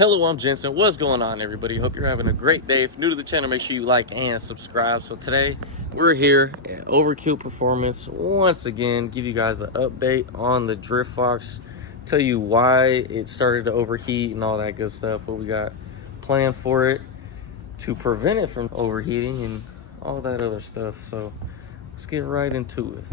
Hello, I'm Jensen. What's going on, everybody? Hope you're having a great day. If you're new to the channel, make sure you like and subscribe. So today, we're here at Overkill Performance. Once again, give you guys an update on the Driftfox. Tell you why it started to overheat and all that good stuff. What we got planned for it to prevent it from overheating and all that other stuff. So let's get right into it.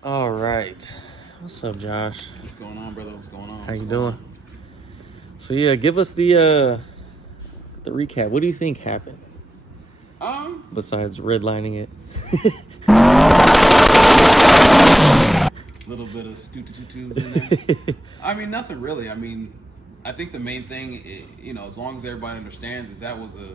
All right, what's up, Josh? What's going on, brother? What's going on? How you doing? So yeah, give us the recap. What do you think happened? Besides redlining it. Little bit of stu-tu-tu-tus in there. I mean, nothing really. I mean, I think the main thing, as long as everybody understands, is that was a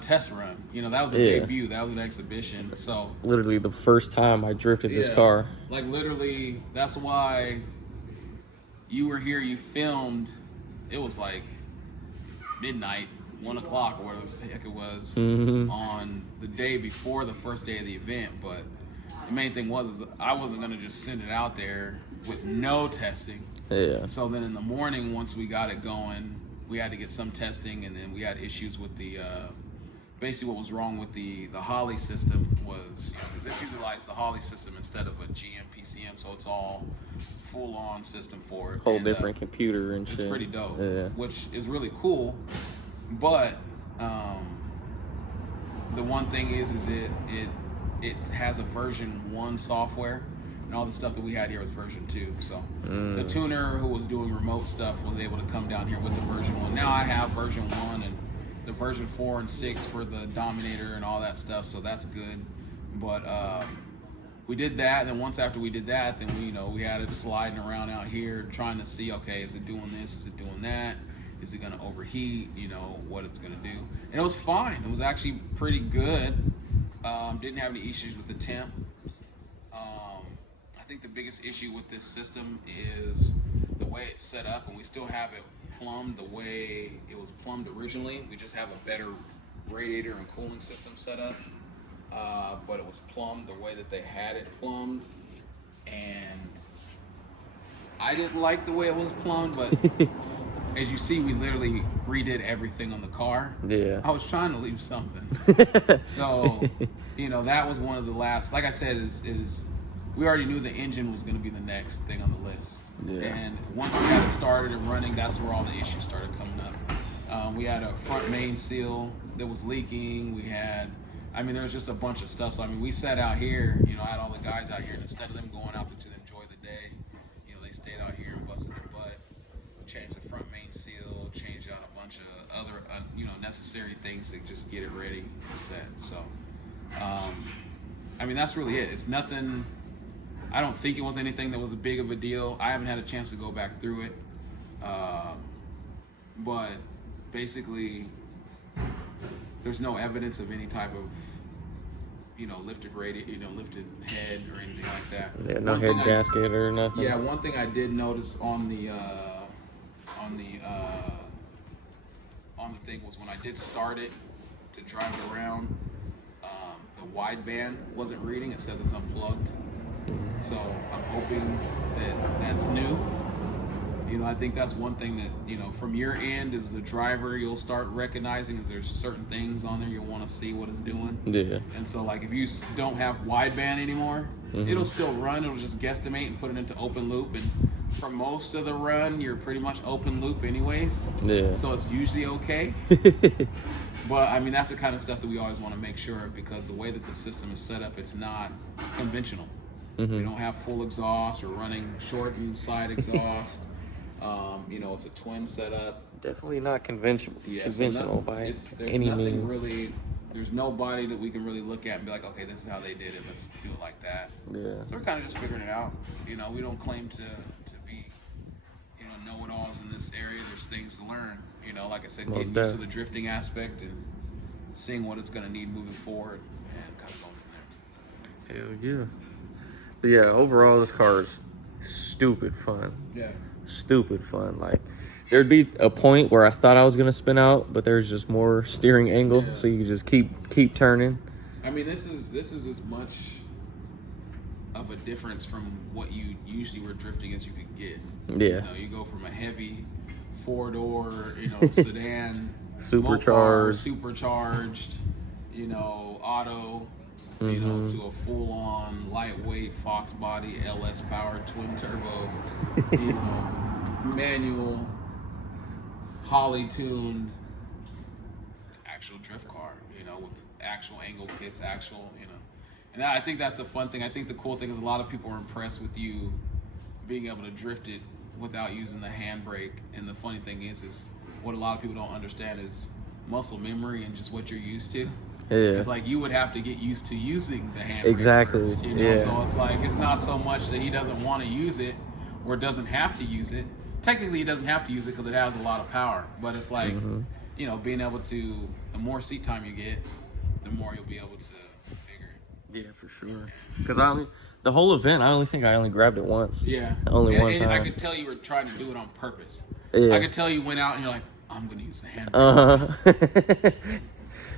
test run. That was a debut. That was an exhibition. So literally the first time I drifted this car. Like literally, that's why you were here. You filmed. It was like midnight, 1 o'clock, or whatever the heck it was, on the day before the first day of the event. But the main thing was I wasn't gonna just send it out there with no testing. Yeah. So then in the morning, once we got it going, we had to get some testing, and then we had issues with the basically what was wrong with the Holly system was, because this utilized the Holly system instead of a GM PCM, so it's all full-on system for it. Whole different computer and shit. It's pretty dope, yeah. Which is really cool. But the one thing is it has a version 1 software, and all the stuff that we had here was version 2. So the tuner who was doing remote stuff was able to come down here with the version 1. Now I have version 1 and the version 4 and 6 for the Dominator and all that stuff, so that's good. But we did that, and then once after we did that, then we had it sliding around out here trying to see, okay, is it doing this, is it doing that, is it going to overheat, what it's going to do. And it was fine. It was actually pretty good. Didn't have any issues with the temp. I think the biggest issue with this system is the way it's set up, and we still have it plumbed the way it was plumbed originally. We just have a better radiator and cooling system set up, but it was plumbed the way that they had it plumbed, and I didn't like the way it was plumbed, but as you see, we literally redid everything on the car. Yeah. I was trying to leave something. So, that was one of the last, like I said, is we already knew the engine was going to be the next thing on the list. Yeah. And once we had it started and running, that's where all the issues started coming up. We had a front main seal that was leaking. There was just a bunch of stuff. So, we sat out here, I had all the guys out here, and instead of them going out to enjoy the day, they stayed out here and busted their butt. Changed the front main seal, changed out a bunch of other, necessary things to just get it ready and set. So, that's really it. It's nothing. I don't think it was anything that was a big of a deal. I haven't had a chance to go back through it, but basically, there's no evidence of any type of, lifted lifted head or anything like that. Yeah, no head gasket or nothing. Yeah, one thing I did notice on the thing was when I did start it to drive it around, the wideband wasn't reading. It says it's unplugged. So I'm hoping that that's new. I think that's one thing that, from your end as the driver, you'll start recognizing is there's certain things on there you'll want to see what it's doing. Yeah. And so, like, if you don't have wideband anymore, it'll still run. It'll just guesstimate and put it into open loop. And for most of the run, you're pretty much open loop anyways. Yeah. So it's usually okay. But, that's the kind of stuff that we always want to make sure of, because the way that the system is set up, it's not conventional. We don't have full exhaust. We're running shortened side exhaust. It's a twin setup. Definitely not conventional. Yeah, conventional by there's any nothing means. Really there's nobody that we can really look at and be like, okay, this is how they did it. Let's do it like that. Yeah. So we're kind of just figuring it out. You know, we don't claim to be, you know-it-alls in this area. There's things to learn. You know, like I said, Most getting used to the drifting aspect and seeing what it's going to need moving forward and kind of going from there. Hell yeah. But yeah, overall, this car is stupid fun. Yeah. Stupid fun. Like, there'd be a point where I thought I was gonna spin out, but there's just more steering angle, Yeah. so you can just keep turning. I mean, this is as much of a difference from what you usually were drifting as you could get. Yeah. You know, you go from a heavy 4-door, you know, sedan, Supercharged. supercharged, you know, auto, you know, to a full-on lightweight Fox body, LS power, twin turbo, you know, manual, Holly tuned, actual drift car, you know, with actual angle kits, actual, you know. And I think that's the fun thing. I think the cool thing is a lot of people are impressed with you being able to drift it without using the handbrake. And the funny thing is what a lot of people don't understand is muscle memory and just what you're used to. Yeah. It's like you would have to get used to using the handbrake Exactly. first, you know? Yeah. So it's like it's not so much that he doesn't want to use it or doesn't have to use it. Technically, he doesn't have to use it because it has a lot of power. But it's like, you know, being able to, the more seat time you get, the more you'll be able to figure it. Yeah, for sure. Because the whole event, I only grabbed it once. Yeah. Only one and time. I could tell you were trying to do it on purpose. Yeah. I could tell you went out and you're like, I'm going to use the handbrake.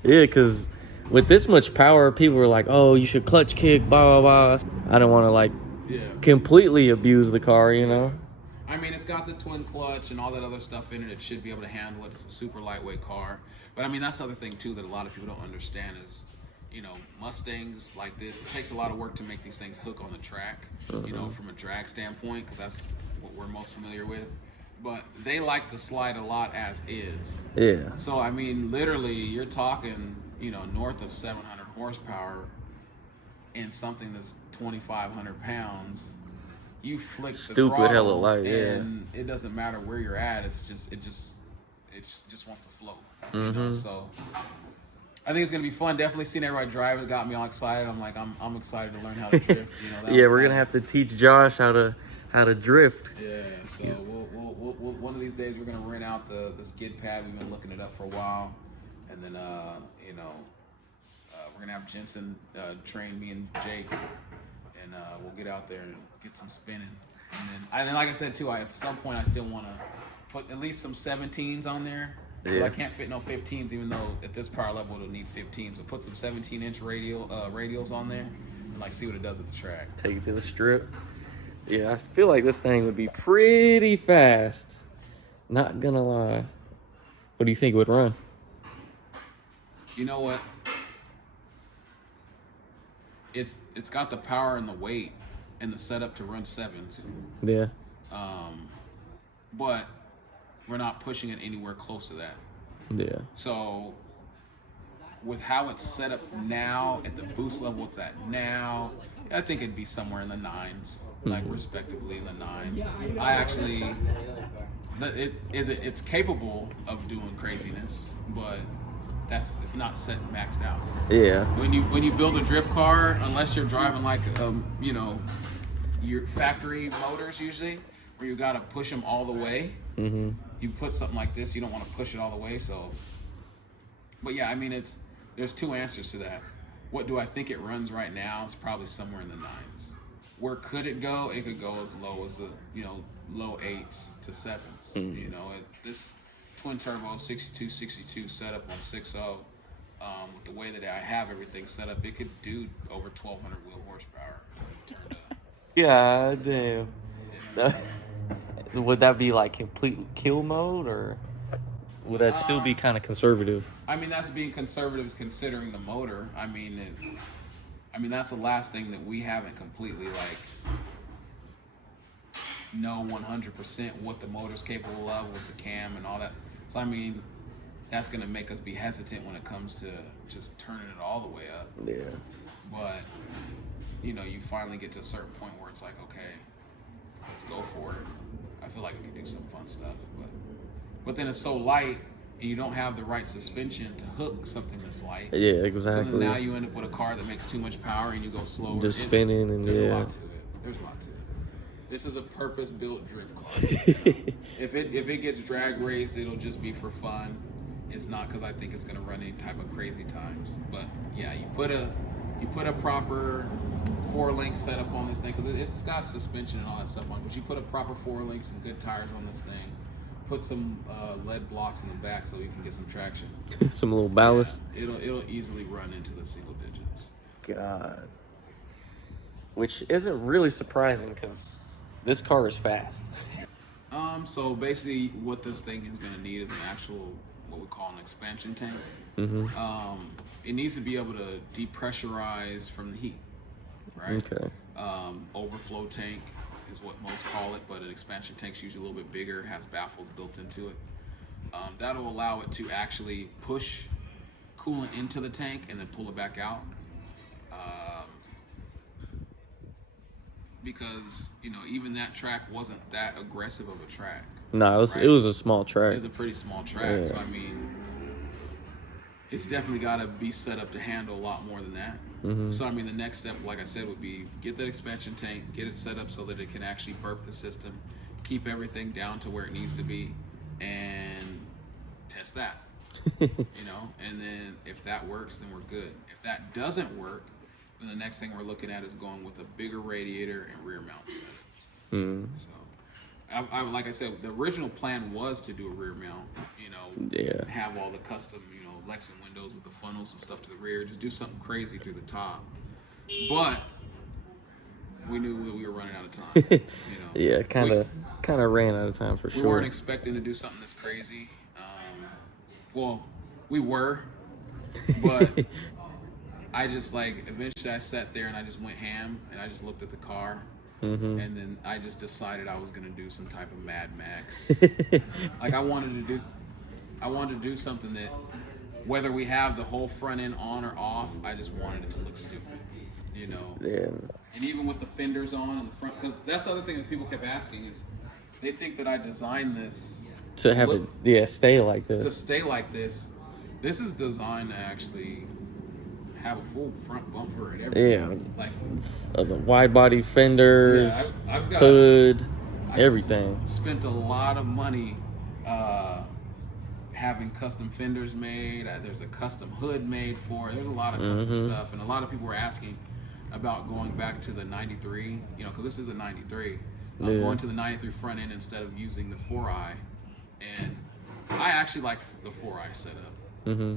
Yeah, because with this much power, people were like, oh, you should clutch kick, blah, blah, blah. I don't want to, like, completely abuse the car, you know? I mean, it's got the twin clutch and all that other stuff in it. It should be able to handle it. It's a super lightweight car. But I mean, that's the other thing too that a lot of people don't understand is, you know, Mustangs like this, it takes a lot of work to make these things hook on the track, you know, from a drag standpoint, because that's what we're most familiar with. But they like to slide a lot as is. Yeah. So, I mean, literally, you're talking, you know, north of 700 horsepower in something that's 2,500 pounds. You flick the Stupid throttle, hella light, yeah. and it doesn't matter where you're at. It just wants to float. You know? So I think it's gonna be fun. Definitely seeing everybody drive it got me all excited. I'm like, I'm excited to learn how to drift. You know, Yeah, we're gonna have to teach Josh how to drift. Yeah. So we'll one of these days we're gonna rent out the skid pad. We've been looking it up for a while, and then you know, we're gonna have Jensen train me and Jake. And we'll get out there and get some spinning. And then like I said too, at some point I still want to put at least some 17s on there. Yeah. I can't fit no 15s, even though at this power level it'll need 15s. But put some 17-inch radials on there and like see what it does at the track. Take it to the strip. Yeah, I feel like this thing would be pretty fast. Not gonna lie. What do you think it would run? You know what? It's got the power and the weight and the setup to run 7s. Yeah. But we're not pushing it anywhere close to that. Yeah. So with how it's set up now, at the boost level it's at now, I think it'd be somewhere in the 9s, like respectively in the 9s. I actually, it's capable of doing craziness, but it's not set maxed out. Yeah. When you build a drift car, unless you're driving like you know, your factory motors usually, where you gotta push them all the way. You put something like this, you don't want to push it all the way. So, but yeah, I mean, there's two answers to that. What do I think it runs right now? It's probably somewhere in the 9s. Where could it go? It could go as low as the low 8s to 7s. You know, this twin turbo 62 setup on 6.0, with the way that I have everything set up, it could do over 1,200 wheel horsepower turned up. Yeah, damn. Yeah. Would that be like complete kill mode, or would that still be kind of conservative? I mean, that's being conservative considering the motor. I mean, that's the last thing that we haven't completely know 100% what the motor's capable of with the cam and all that. So I mean, that's gonna make us be hesitant when it comes to just turning it all the way up. Yeah. But you know, you finally get to a certain point where it's like, okay, let's go for it. I feel like we can do some fun stuff, but then it's so light and you don't have the right suspension to hook something that's light. Yeah, So exactly. then now you end up with a car that makes too much power and you go slower. Just spinning and there's yeah. a lot to it. There's a lot to it. This is a purpose-built drift car. If it gets drag raced, it'll just be for fun. It's not because I think it's gonna run any type of crazy times. But yeah, you put a proper 4-link setup on this thing, because it's got suspension and all that stuff on it. But you put a proper 4-link, some good tires on this thing. Put some lead blocks in the back so you can get some traction. Some little ballast. Yeah, it'll easily run into the single digits. God. Which isn't really surprising because this car is fast. So basically what this thing is gonna need is an actual, what we call an expansion tank. Mm-hmm. It needs to be able to depressurize from the heat, right? Okay. Overflow tank is what most call it, but an expansion tank's usually a little bit bigger, has baffles built into it. That'll allow it to actually push coolant into the tank and then pull it back out. Because, you know, even that track wasn't that aggressive of a track. No, right? it was a small track. It was a pretty small track, Yeah. so I mean, it's definitely got to be set up to handle a lot more than that. Mm-hmm. So I mean, the next step, like I said, would be get that expansion tank, get it set up so that it can actually burp the system, keep everything down to where it needs to be, and test that. You know, and then if that works, then we're good. If that doesn't work, then the next thing we're looking at is going with a bigger radiator and rear mount setup. Mm. So, I like I said, the original plan was to do a rear mount. You know, Yeah. have all the custom, you know, Lexan windows with the funnels and stuff to the rear. Just do something crazy through the top. But we knew we were running out of time. You know. Yeah, kind of ran out of time for We sure. weren't expecting to do something this crazy. Well, we were, but I just eventually I sat there and I just went ham and I just looked at the car. Mm-hmm. And then I just decided I was gonna do some type of Mad Max. I wanted to do something that, whether we have the whole front end on or off, I just wanted it to look stupid, you know. Yeah. And even with the fenders on the front, because that's the other thing that people kept asking is, they think that I designed this To have it, stay like this. to stay like this. This is designed to actually have a full front bumper and everything. Yeah. The wide body fenders, I've got hood, everything. Spent a lot of money having custom fenders made. There's a custom hood made for it. There's a lot of custom stuff, and a lot of people were asking about going back to the 93, you know, because this is a 93. Going to the 93 front end instead of using the 4i, and I actually liked the 4i setup. Mm-hmm.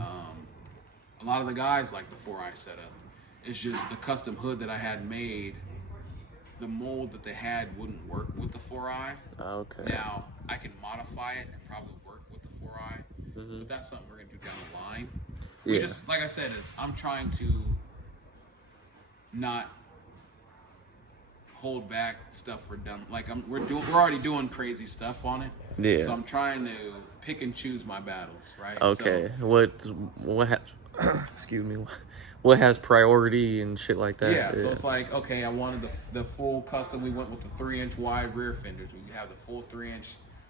A lot of the guys like the 4i setup. It's just the custom hood that I had made, the mold that they had wouldn't work with the 4i. Okay. Now, I can modify it and probably work with the 4i, but that's something we're going to do down the line. We just, like I said, I'm trying to not hold back stuff for done. We're already doing crazy stuff on it. Yeah. So I'm trying to pick and choose my battles, right? Okay. So, what excuse me. What has priority and shit like that? Yeah, so it's like, okay, I wanted the full custom. We went with the 3-inch wide rear fenders. We have the full 3-inch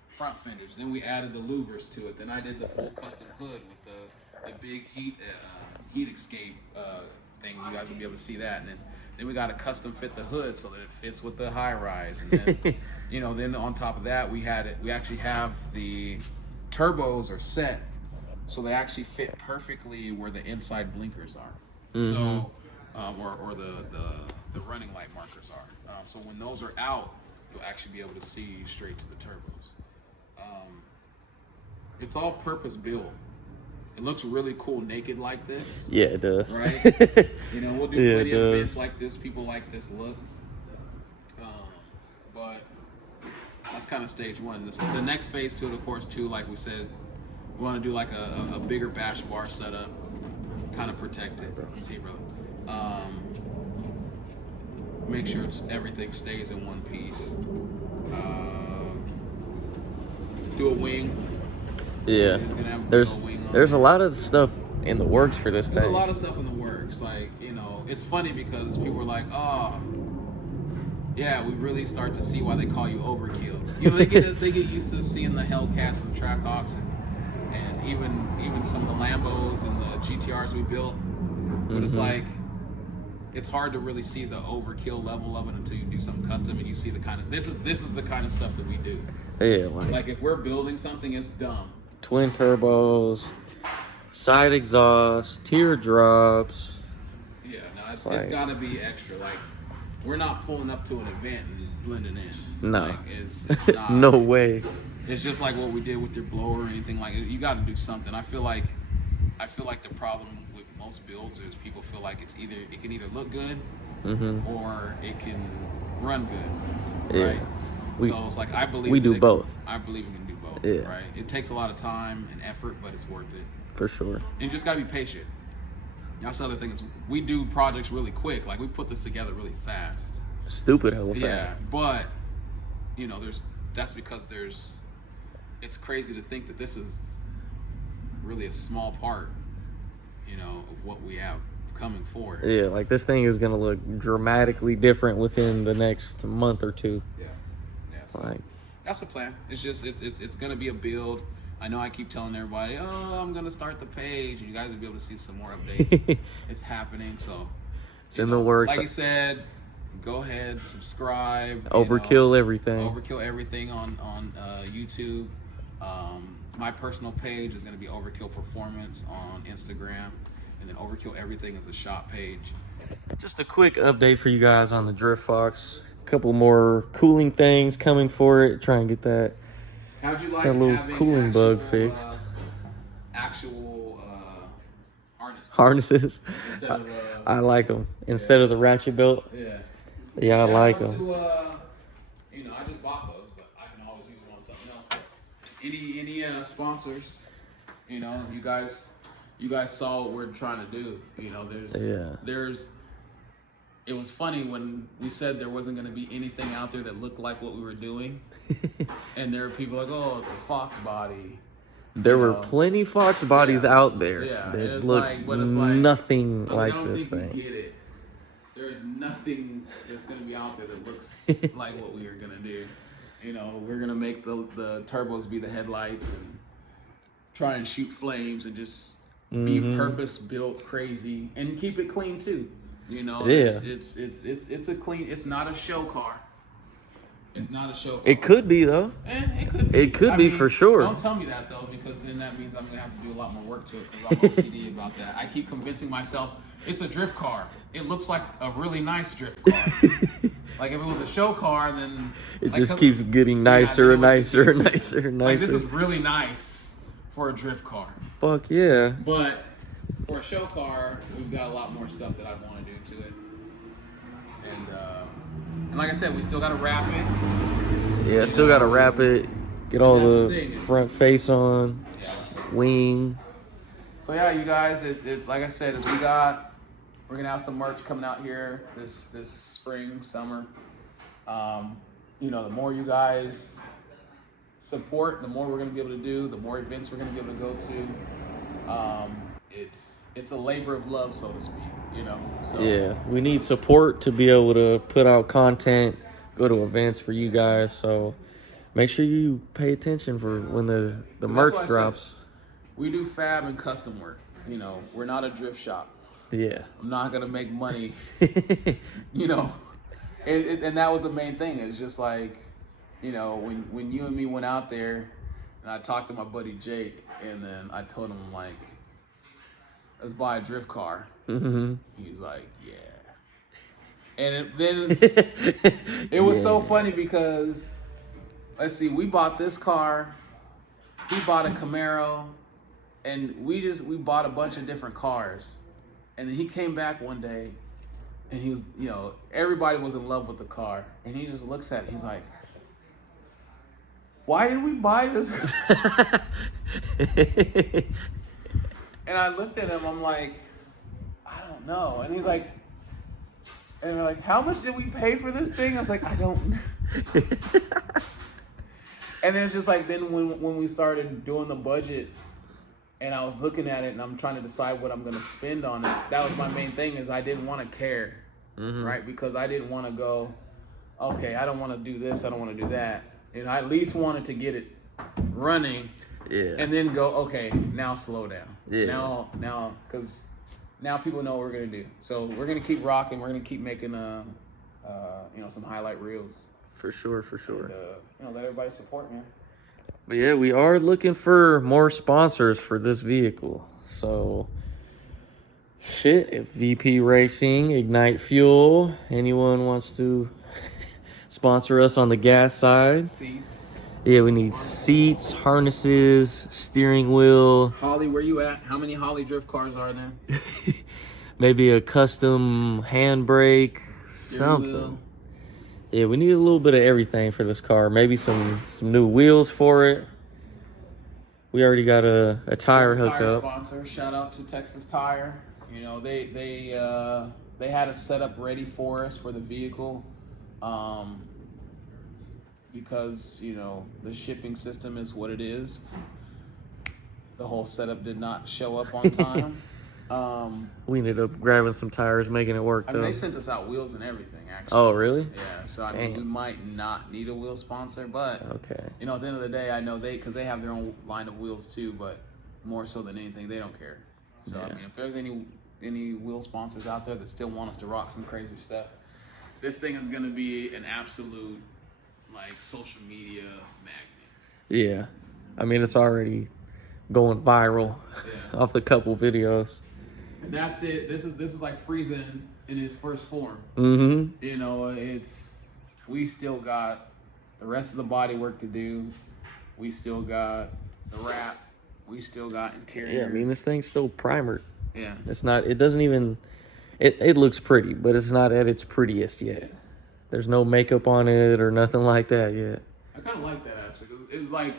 front fenders. Then we added the louvers to it. Then I did the full custom hood with the big heat escape thing. You guys will be able to see that. And then we got to custom fit the hood so that it fits with the high rise. And then, you know, then on top of that, we actually have the turbos are set so they actually fit perfectly where the inside blinkers are. So, or the running light markers are. So when those are out, you'll actually be able to see straight to the turbos. It's all purpose built. It looks really cool naked like this. Yeah, it does. Right? You know, we'll do plenty of events like this. People like this look. But that's kind of stage one. The next phase to it, of course, too, like we said, we want to do like a bigger bash bar setup. Kind of protect it. You see, brother. Make sure everything stays in one piece. Do a wing. Yeah. There's a lot of stuff in the works for this thing. There's a lot of stuff in the works. Like, you know, it's funny because people are like, oh, yeah, we really start to see why they call you overkill. You know, they get used to seeing the Hellcats and Trackhawks and and even some of the Lambos and the GTRs we built. But it's like, it's hard to really see the overkill level of it until you do something custom and you see the kind of, this is the kind of stuff that we do. Yeah, Like if we're building something, it's dumb. Twin turbos, side exhaust, teardrops. Yeah, no, it's got to be extra. Like, we're not pulling up to an event and blending in. No. Like, it's not. No way. It's just like what we did with your blower or anything. Like, you got to do something. I feel like the problem with most builds is people feel like it can either look good or it can run good. Yeah. Right? So it's like, I believe we do both. I believe we can do both. Yeah. Right? It takes a lot of time and effort, but it's worth it. For sure. And you just got to be patient. That's the other thing is we do projects really quick. Like, we put this together really fast. Stupid hella fast. Yeah, but you know, that's because it's crazy to think that this is really a small part, you know, of what we have coming forward. Yeah, like this thing is gonna look dramatically different within the next month or two. Yeah. So like, that's the plan. It's just it's gonna be a build. I know I keep telling everybody, oh, I'm gonna start the page, and you guys will be able to see some more updates. It's happening, so it's in the works. Like you said, go ahead, subscribe. Overkill everything. Overkill everything on YouTube. My personal page is gonna be Overkill Performance on Instagram, and then Overkill Everything is a shop page. Just a quick update for you guys on the Driftfox. A couple more cooling things coming for it. Try and get that. How'd you like that little having cooling bug fixed? Actual harnesses. Instead of, I like them instead of the ratchet belt. Yeah, I like them. You know, I just bought those, but I can always use them on something else. But any sponsors? You know, you guys saw what we're trying to do. You know, there's. It was funny when we said there wasn't going to be anything out there that looked like what we were doing. And there were people like, oh, it's a Fox body. There were plenty Fox bodies out there that look nothing like this thing. You get it. There's nothing that's going to be out there that looks like what we are going to do. You know, we're going to make the turbos be the headlights and try and shoot flames and just be purpose-built crazy and keep it clean too. You know, it's a clean. It's not a show car. It's not a show car. It could be though. It could be. It could be for sure. Don't tell me that though, because then that means I'm gonna have to do a lot more work to it because I'm OCD about that. I keep convincing myself it's a drift car. It looks like a really nice drift car. Like if it was a show car, then it just keeps getting nicer and nicer and nicer and nicer. Like this is really nice for a drift car. Fuck yeah. But for a show car, we've got a lot more stuff that I want to do to it. And like I said, we still got to wrap it. Yeah, still got to wrap it. Get all the front face on, wing. So yeah, you guys, like I said, we're gonna have some merch coming out here this spring, summer. You know, the more you guys support, the more we're gonna be able to do, the more events we're gonna be able to go to. It's a labor of love, so to speak, you know. So yeah, we need support to be able to put out content, go to events for you guys. So make sure you pay attention for when the merch drops. We do fab and custom work. You know, we're not a drift shop. Yeah, I'm not gonna make money. You know, and that was the main thing. It's just like, you know, when you and me went out there, and I talked to my buddy Jake, and then I told him like, let's buy a drift car. He's like, yeah. And then it was so funny because, let's see, we bought this car, he bought a Camaro, and we bought a bunch of different cars. And then he came back one day, and he was, you know, everybody was in love with the car. And he just looks at it, he's like, why did we buy this car? And I looked at him, I'm like, I don't know. And he's like, and they're like, how much did we pay for this thing? I was like, I don't know. And then it's just like, then when we started doing the budget, and I was looking at it, and I'm trying to decide what I'm going to spend on it, that was my main thing, is I didn't want to care, right? Because I didn't want to go, okay, I don't want to do this, I don't want to do that. And I at least wanted to get it running Yeah. And then go, okay, now slow down. Yeah. Now, because now people know what we're going to do. So we're going to keep rocking. We're going to keep making, some highlight reels. For sure. And, let everybody support, man. But yeah, we are looking for more sponsors for this vehicle. So, shit, if VP Racing, Ignite Fuel, anyone wants to sponsor us on the gas side. Seats. Yeah, we need seats, harnesses, steering wheel. Holly, where you at? How many Holly drift cars are there? Maybe a custom handbrake, something. Wheel. Yeah, we need a little bit of everything for this car. Maybe some new wheels for it. We already got a tire hookup. Tire sponsor. Shout out to Texas Tire. You know, they had a setup ready for us for the vehicle, because the shipping system is what it is. The whole setup did not show up on time. We ended up grabbing some tires, making it work. I mean, they sent us out wheels and everything. Actually. Oh, really? Yeah. So I mean, we might not need a wheel sponsor, but okay. At the end of the day, I know because they have their own line of wheels too, but more so than anything, they don't care. So Yeah. I mean, if there's any wheel sponsors out there that still want us to rock some crazy stuff, this thing is gonna be an absolute social media magnet. Yeah, I mean it's already going viral off the couple videos. And that's it. This is like Frieza in his first form. Mm-hmm. We still got the rest of the body work to do. We still got the wrap. We still got interior. Yeah, I mean this thing's still primered. Yeah. It's not. It doesn't even. It looks pretty, but it's not at its prettiest yet. There's no makeup on it or nothing like that yet. I kind of like that aspect. It's like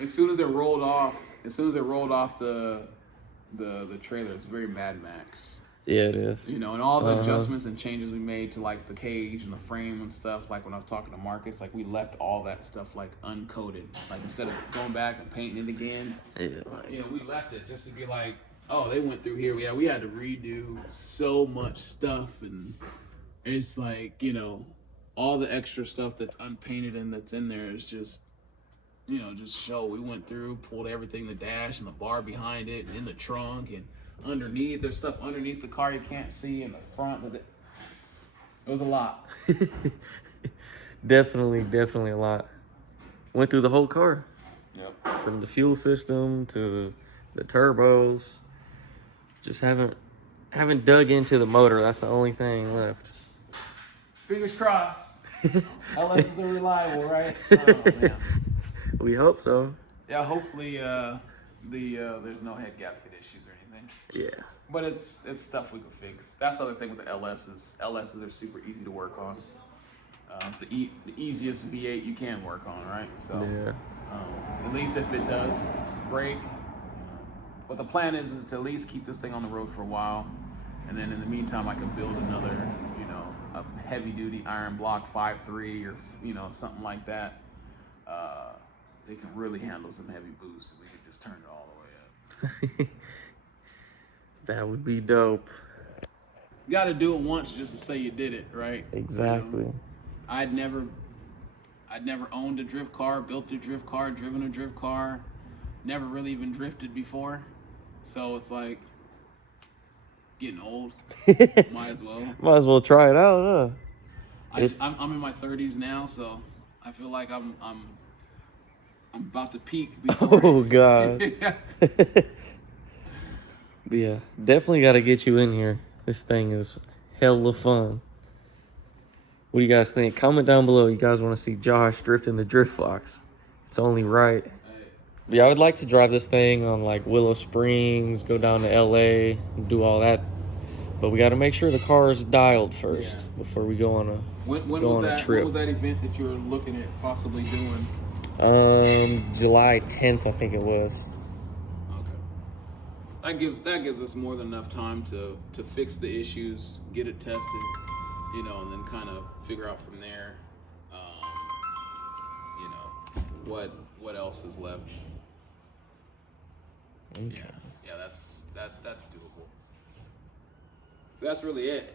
as soon as it rolled off the trailer, it's very Mad Max. Yeah, it is. And all the adjustments and changes we made to the cage and the frame and stuff. Like when I was talking to Marcus, we left all that stuff uncoated. Instead of going back and painting it again, we left it just to be like, oh, they went through here. We had to redo so much stuff, and it's all the extra stuff that's unpainted and that's in there is just show. We went through, pulled everything, the dash and the bar behind it, and in the trunk, and underneath. There's stuff underneath the car you can't see, in the front of it. It was a lot. Definitely a lot. Went through the whole car. Yep. From the fuel system to the turbos. Just haven't dug into the motor. That's the only thing left. Fingers crossed. LSs are reliable, right? Oh, man. We hope so. Yeah, hopefully there's no head gasket issues or anything. Yeah. But it's stuff we can fix. That's the other thing with the LSs. LSs are super easy to work on. It's the easiest V8 you can work on, right? So at least if it does break. But the plan is to at least keep this thing on the road for a while. And then in the meantime, I can build another, a heavy-duty iron block 5.3 or, something like that. They can really handle some heavy boosts, and we can just turn it all the way up. That would be dope. You got to do it once just to say you did it, right? Exactly. I'd never owned a drift car, built a drift car, driven a drift car, never really even drifted before. So it's like getting old. Might as well. Might as well try it out, huh? I'm in my 30s now, so I feel like I'm about to peak before. Oh God. But yeah, definitely got to get you in here. This thing is hella fun. What do you guys think? Comment down below. You guys want to see Josh drifting the Driftfox? It's only right. Yeah, I would like to drive this thing on Willow Springs, go down to LA, and do all that. But we got to make sure the car is dialed first before we go on a when was that event that you were looking at possibly doing? July 10th, I think it was. Okay. That gives us more than enough time to fix the issues, get it tested, and then kind of figure out from there, what else is left. Okay. Yeah, that's doable. That's really it.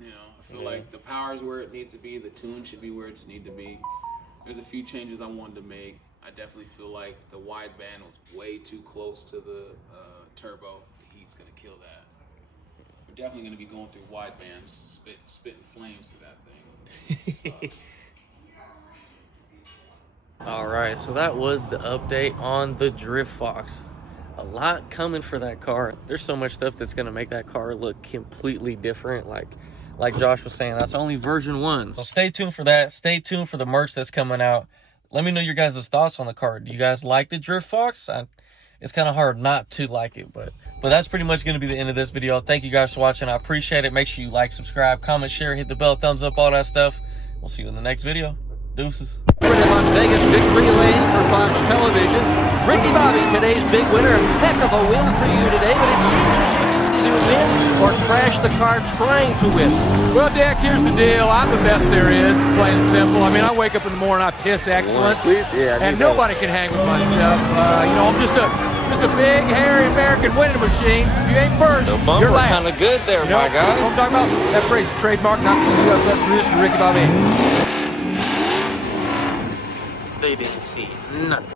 I feel like the power's where it needs to be, the tune should be where it's need to be. There's a few changes I wanted to make. I definitely feel like the wideband was way too close to the turbo. The heat's gonna kill that. We're definitely gonna be going through widebands, spitting flames to that thing. All right, so that was the update on the Driftfox. A lot coming for that car. There's so much stuff that's gonna make that car look completely different. Like Josh was saying, that's only version 1. So stay tuned for that. Stay tuned for the merch that's coming out. Let me know your guys' thoughts on the car. Do you guys like the Driftfox? It's kind of hard not to like it, but that's pretty much going to be the end of this video. Thank you guys for watching. I appreciate it. Make sure you like, subscribe, comment, share, hit the bell, thumbs up, all that stuff. We'll see you in the next video. Deuces. In Las Vegas, victory lane for Fox Television. Ricky Bobby, today's big winner. Heck of a win for you today, but it seems as you can either win or crash the car trying to win. Well, Dick, here's the deal. I'm the best there is, plain and simple. I mean, I wake up in the morning, I piss excellence, and nobody can hang with my stuff. You know, I'm just a big, hairy American winning machine. If you ain't first, The bumper you're last. kind of good there, You know, my guy. I'm talking about that phrase, trademark, not Ricky Bobby. They didn't see nothing.